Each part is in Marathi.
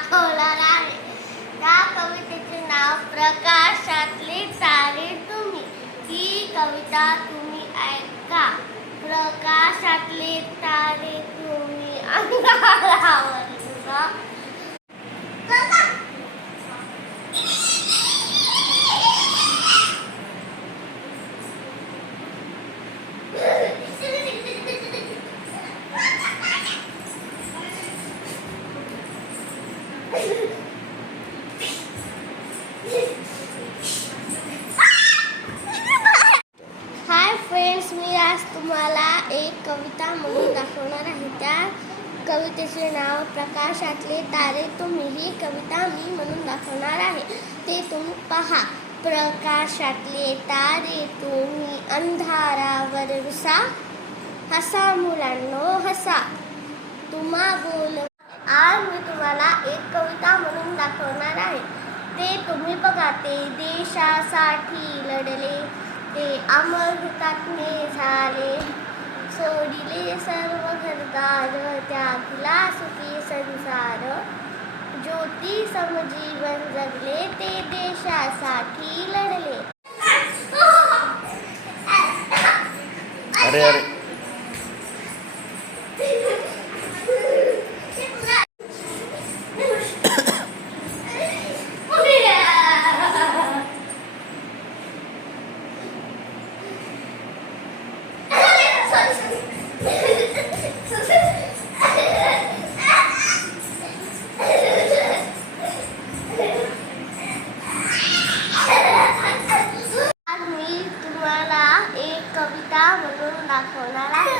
दाखवणार आहे. त्या कवितेचे नाव प्रकाशातले तारे तुम्ही. ही कविता तुम्ही ऐका. प्रकाशातले तारे तुम्ही अंधारावर हाय फ्रेंड्स, मी आज तुम्हाला एक कविता म्हणून दाखवणार आहे. त्या कवितेचे नाव प्रकाशातले तारे तुम्ही. ही कविता मी म्हणून दाखवणार आहे. ते तुम्ही पहा. प्रकाशातले तारे तुम्ही अंधारावर विसा. हसा मुलांनो हसा, तुम्हा बोल. आज मी तुम्हाला एक कविता म्हणून दाखवणार आहे. ते तुम्ही बघा. ते देशासाठी लढले, ते अमर हुतात्मे झाले. सोडिले सर्व घरदार, त्यागला सुखी संसार. ज्योती समजीवन जगले, ते देशासाठी लढले. अरे अरे आज मी तुम्हाला एक कविता म्हणून दाखवणार आहे.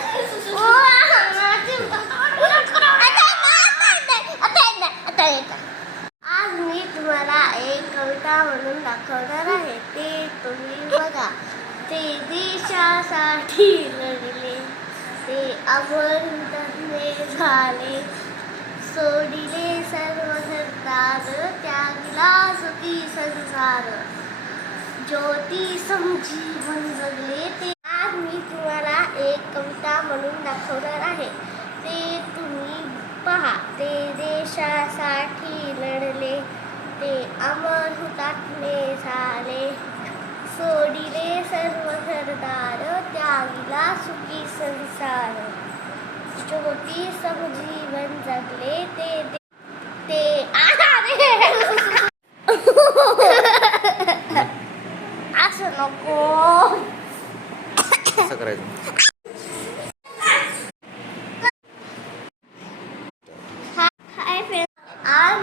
आज मी तुम्हाला एक कविता म्हणून दाखवणार आहे. ते तुम्ही बघा. ते देशासाठी लढले, ते अमर हुतात्मे झाले. सोडिले सर्व घरदार, त्यागला सुखी संसार. ज्योती समजीवन जगले. ते आज मी तुम्हाला एक कविता म्हणून दाखवणार आहे. ते तुम्ही पहा. ते देशासाठी लढले, ते अमर हुतात्मे झाले. सोडिले सर्व घरदार, त्यागला सुखी संसार. ज्योती समजीवन जगले. ते